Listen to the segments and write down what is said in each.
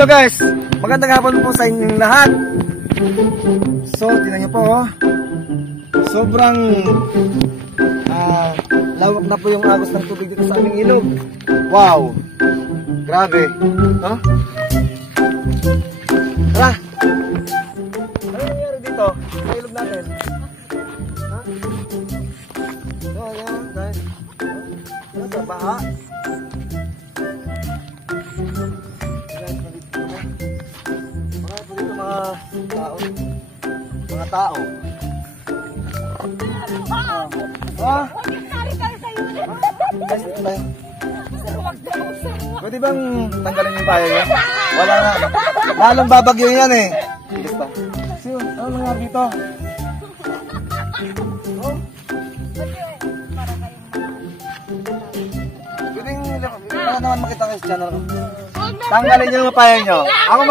Hello guys, magandang hapon po sa inyong lahat. So, tingnan niyo po, oh. Sobrang lawak na po yung agos ng tubig dito sa aming ilog. Wow, grabe, no? Tara, ano nangyari dito sa ilog natin? Ha? Ayan, guys. Ano sa baha? Mga tao. Pwede bang tanggalin yung payo niya? Wala na. Lalong babagyo yan eh. Basta. Siyo, ano nangyari dito? Oh? Pwedeng, para naman makita kayo sa channel ko. Tanggalin nyo yung payo nyo. Ako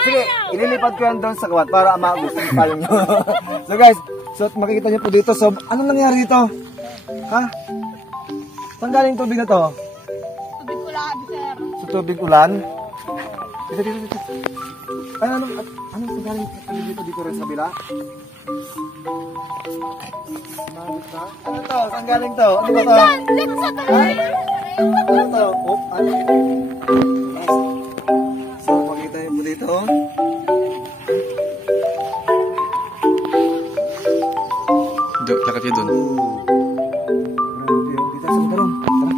sige, ililipad ko yan doon sa kawat para maagos yung payo nyo. So guys, so makikita nyo po dito. So, anong nangyari dito? Ha? Saan galing tubig na to? Tubig ulan, sir. So, tubig ulan? Dito. Ay, anong galing tubig dito rin sa kabila? Ano to? Saan galing to? Ano ba to? Dito sa tuloy. Ano to? Oh, ano? So, makikita nyo po dito. Lakad kayo doon. Dito sa darong. Tara.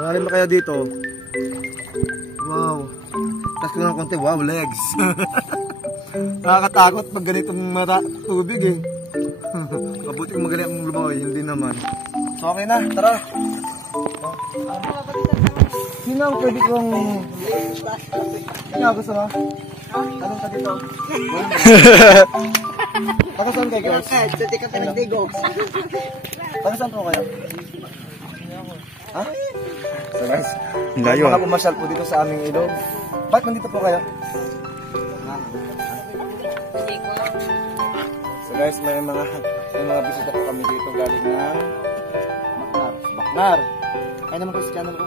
Malalim na kaya dito. Wow. Tapos ko ng konti. Wow, legs. Nakakatakot pag ganitong tubig eh. Mabuti kung magaling ang lumawi. Hindi naman. So okay na. Tara. Sino ang pwede kong... Sino gusto mo? Tanong ka dito. Taga-saan kayo guys? Sa tikat na nagdigos. Taga-saan po kayo? Ha? So guys, Layo. mga pumasyal po dito sa aming ilog. Bakit nandito po kayo? So guys, may mga bisita po kami dito galing ng Bacnar. Ay naman ko sa channel ko.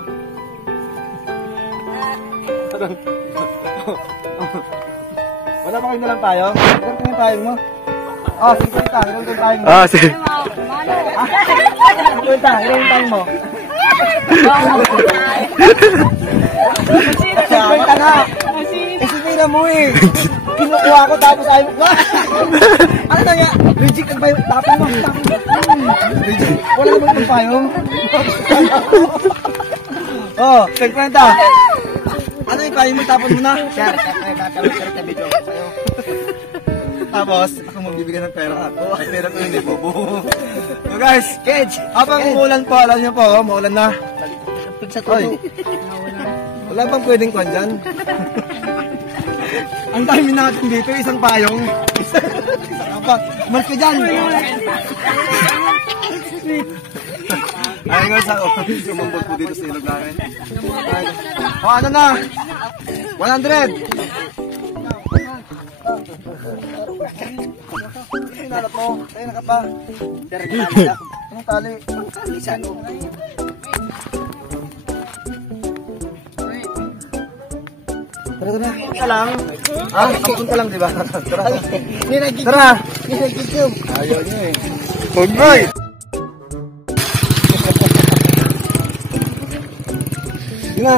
Wala ba kayo nalang tayo? Ilan po yung tayo mo? Oh, 50. Ilan po yung tayo mo? Ah, sige. 50. Ilan yung tayo mo? 50 na. Isipin mo eh. Kinukuha ko tapos ayaw mo. Ano na nga? Reject ang payong. Tapon mo. Reject. Wala naman yung payong. Oh, 50. Ano yung payong mo? Tapon mo na. Sir, kakawin ka video ko sa'yo. Tapos, ako magbibigay ng pera ako. Ay, pera ko hindi po. So guys, habang umulan po, alam niyo po, maulan na. Oy, wala bang pwedeng kwan dyan? Ang dami natin dito, isang payong. Isang pa. Mas ka dyan. Ay, guys, ako sumambot po dito sa ilog namin. O, ano na? 100. Hinalap mo. Tayo na ka pa. Anong tali? Lisan ko. Tara. Punta lang. Ha? Punta lang, di ba? Tara. Niragig ko. Ayaw niyo eh. Pagboy! Yun na.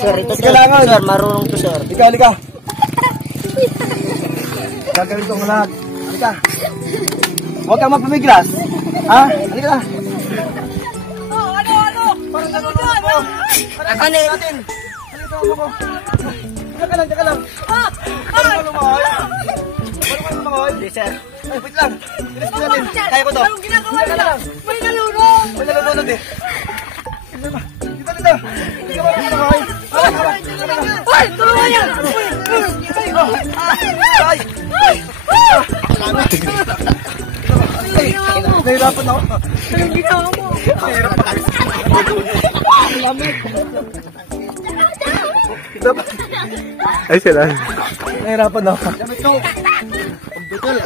Sir, ito Sige lang, sir, marunong to sir. Halika. Gagawin ko lahat. Halika. Huwag kang magpamiglas. Ha? Halika na. Ano? Parang gano'n mo. Parang natin. Halika mo. Teka lang. Parang ka lumahoy. Hindi sir. Ay, wait lang. Bilis ko natin. Kaya ko to. Anong ginagawa Teka niya? lang. May nalunong! May nalunod eh. Dito. Hindi ka lumahoy. Uy! Tulungan niya! Nahirapan ako. Anong ginawa mo? Ay, sila. Nahirapan ako. Ang butal.